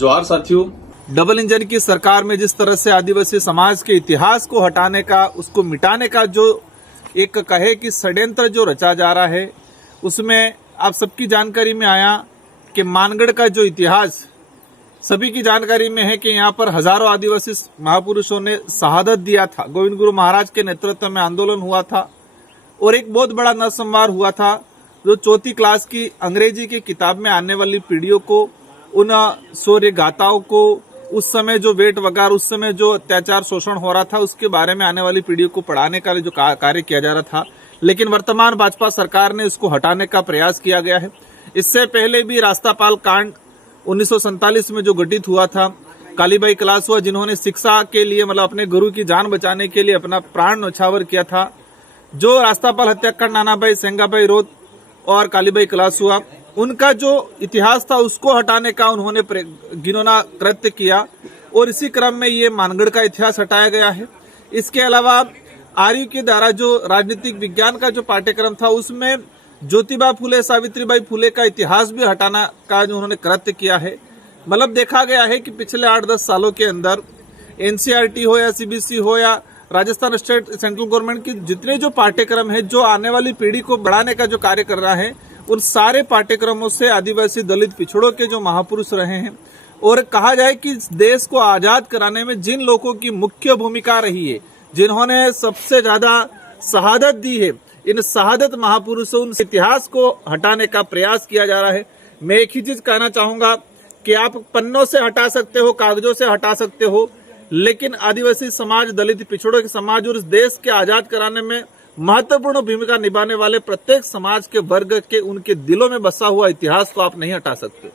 जोहार साथियों। Double engine की सरकार में जिस तरह से आदिवासी समाज के इतिहास को हटाने का, उसको मिटाने का जो एक कहे कि षड्यंत्र जो रचा जा रहा है, उसमें आप सबकी जानकारी में आया कि मानगढ़ का जो इतिहास सभी की जानकारी में है कि यहाँ पर हजारों आदिवासी महापुरुषों ने शहादत दिया था। गोविंद गुरु महाराज के नेतृत्व में आंदोलन हुआ था और एक बहुत बड़ा नरसंहार हुआ था, जो चौथी क्लास की अंग्रेजी की किताब में आने वाली पीढ़ियों को, उन शौर्य गाथाओं को, उस समय जो वेट वगार, उस समय जो अत्याचार शोषण हो रहा था, उसके बारे में आने वाली पीढ़ियों को पढ़ाने का जो कार्य किया जा रहा था, लेकिन वर्तमान भाजपा सरकार ने इसको हटाने का प्रयास किया गया है। इससे पहले भी रास्तापाल कांड 1947 में जो घटित हुआ था, कालीबाई कलासुआ जिन्होंने शिक्षा के लिए, मतलब अपने गुरु की जान बचाने के लिए अपना प्राण न्यौछावर किया था, जो रास्तापाल हत्याकांड नानाभाई सेंगाबाई रोत और कालीबाई कलासुआ, उनका जो इतिहास था उसको हटाने का उन्होंने घिनौना कृत्य किया और इसी क्रम में ये मानगढ़ का इतिहास हटाया गया है। इसके अलावा आर्य के द्वारा जो राजनीतिक विज्ञान का जो पाठ्यक्रम था, उसमें ज्योतिबा फुले, सावित्रीबाई फुले का इतिहास भी हटाना का जो उन्होंने कृत्य किया है। मतलब देखा गया है कि पिछले 8-10 सालों के अंदर एनसीईआरटी हो या सीबीएसई हो या राजस्थान स्टेट सेंट्रल गवर्नमेंट की जितने जो पाठ्यक्रम है, जो आने वाली पीढ़ी को बढ़ाने का जो कार्य कर रहा है, उन सारे पाठ्यक्रमों से आदिवासी दलित पिछड़ों के जो महापुरुष रहे हैं, और कहा जाए कि देश को आजाद कराने में जिन लोगों की मुख्य भूमिका रही है, जिन्होंने सबसे ज्यादा शहादत दी है, इन शहादत महापुरुषों, उन इतिहास को हटाने का प्रयास किया जा रहा है। मैं एक ही चीज कहना चाहूंगा कि आप पन्नों से हटा सकते हो, कागजों से हटा सकते हो, लेकिन आदिवासी समाज, दलित पिछड़ों के समाज और इस देश के आजाद कराने में महत्वपूर्ण भूमिका निभाने वाले प्रत्येक समाज के वर्ग के, उनके दिलों में बसा हुआ इतिहास को आप नहीं हटा सकते।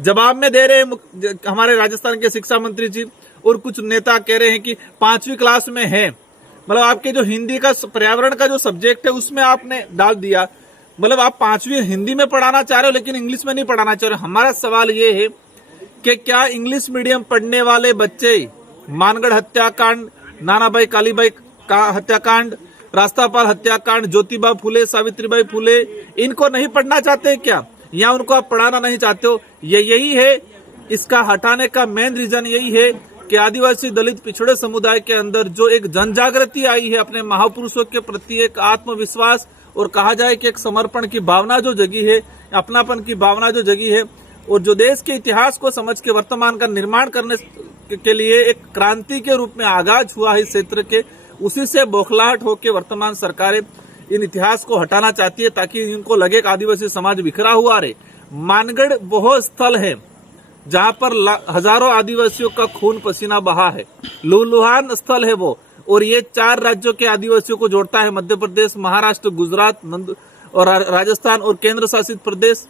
जवाब में दे रहे हैं हमारे राजस्थान के शिक्षा मंत्री जी, और कुछ नेता कह रहे हैं कि 5वीं क्लास में है, मतलब आपके जो हिंदी का पर्यावरण का जो सब्जेक्ट है उसमें आपने डाल दिया, मतलब आप 5वीं हिंदी में पढ़ाना चाह रहे हो लेकिन इंग्लिश में नहीं पढ़ाना चाह रहे। हमारा सवाल ये है कि क्या इंग्लिश मीडियम पढ़ने वाले बच्चे मानगढ़ हत्याकांड, नानाभाई कालीबाई का हत्याकांड, रास्तापाल हत्याकांड, ज्योतिबा फुले, सावित्रीबाई फुले, इनको नहीं पढ़ना चाहते क्या, या उनको आप पढ़ाना नहीं चाहते हो? यही है इसका हटाने का मेन रीजन, यही है कि आदिवासी दलित पिछड़े समुदाय के अंदर जो एक जनजागृति आई है, अपने महापुरुषों के प्रति एक आत्मविश्वास और कहा जाए कि एक समर्पण की भावना जो जगी है, अपनापन की भावना जो जगी है, और जो देश के इतिहास को समझ के वर्तमान का निर्माण करने के लिए एक क्रांति के रूप में आगाज हुआ है इस क्षेत्र के, उसी से बौखलाहट होकर वर्तमान सरकारें इन इतिहास को हटाना चाहती है, ताकि इनको लगे कि आदिवासी समाज बिखरा हुआ रहे। मानगढ़ वह स्थल है जहां पर हजारों आदिवासियों का खून पसीना बहा है, लूलुहान स्थल है वो, और ये 4 राज्यों के आदिवासियों को जोड़ता है, मध्य प्रदेश, महाराष्ट्र, गुजरात और राजस्थान और केंद्र शासित प्रदेश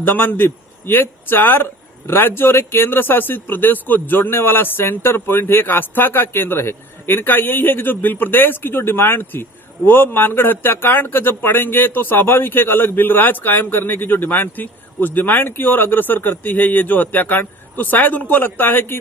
दमन दीप। ये 4 राज्य और एक केंद्र शासित प्रदेश को जोड़ने वाला सेंटर पॉइंट है, एक आस्था का केंद्र है। इनका यही है कि जो बिल प्रदेश की जो डिमांड थी, वो मानगढ़ हत्याकांड का जब पढ़ेंगे तो स्वाभाविक एक अलग बिल राज कायम करने की जो डिमांड थी, उस डिमांड की ओर अग्रसर करती है ये जो हत्याकांड। तो शायद उनको लगता है कि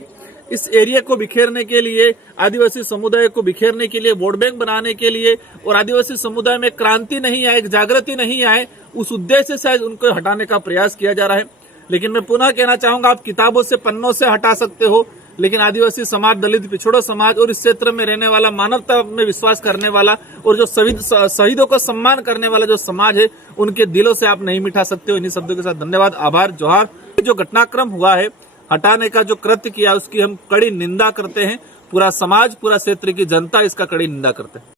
इस एरिया को बिखेरने के लिए, आदिवासी समुदाय को बिखेरने के लिए, वोट बैंक बनाने के लिए, और आदिवासी समुदाय में क्रांति नहीं आए, जागृति नहीं आए, उस उद्देश्य से उनको हटाने का प्रयास किया जा रहा है। लेकिन मैं पुनः कहना चाहूंगा, आप किताबों से, पन्नों से हटा सकते हो, लेकिन आदिवासी समाज, दलित पिछड़ों समाज और इस क्षेत्र में रहने वाला, मानवता में विश्वास करने वाला और जो शहीदों को सम्मान करने वाला जो समाज है, उनके दिलों से आप नहीं मिटा सकते हो। इन्हीं शब्दों के साथ धन्यवाद, आभार, जोहार। जो घटनाक्रम हुआ है, हटाने का जो कृत्य किया, उसकी हम कड़ी निंदा करते हैं। पूरा समाज, पूरा क्षेत्र की जनता इसका कड़ी निंदा करते हैं।